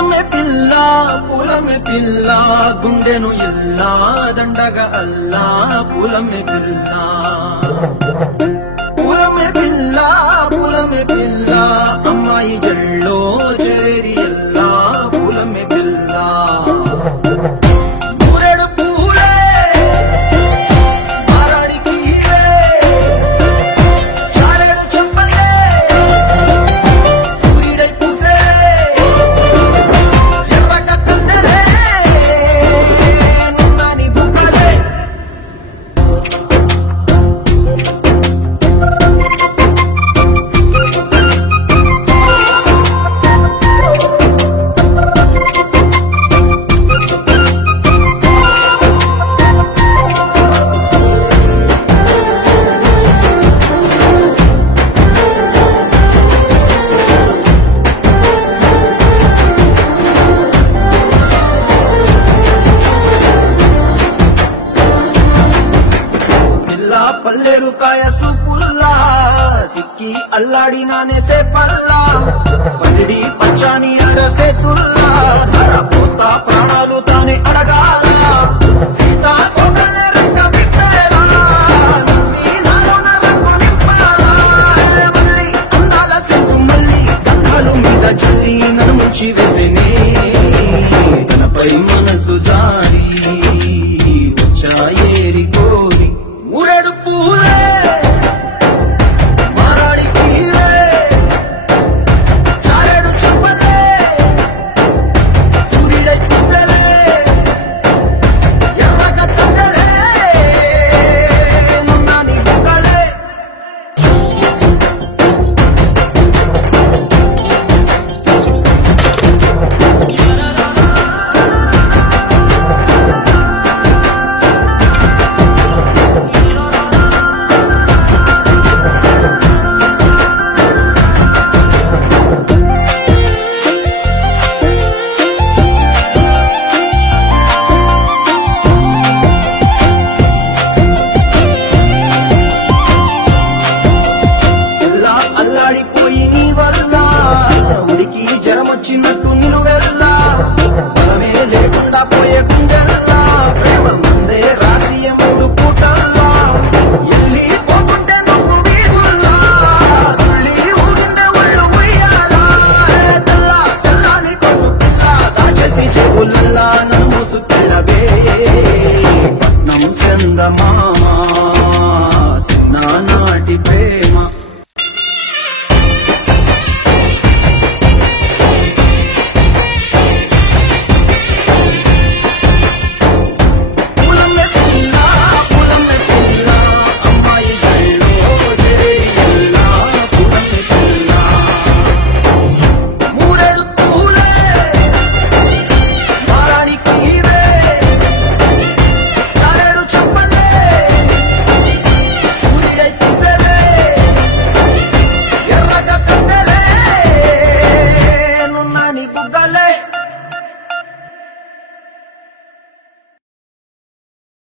పూలమే పిల్ల గుండెను ఇల్లా దండగా అల్లా పూలమే పిల్ల అమ్మాయి జల్లో చేరి ఎల్లా పూలమే పిల్ల మూరెడు పూలే మారాడి పీరే చారెడు చెప్పలే సూర్యుడై పూసే ఎర్రగా కన్నెలే నున్నాని బుక్కలే పల్లెరుకాయ సూపుల్లా సిక్కి అల్లాడినానే సే పల్లా పసిడి పచ్చాని అరసే తుల్లా ధర పోస్తా ప్రాణాలు తానే అడగాల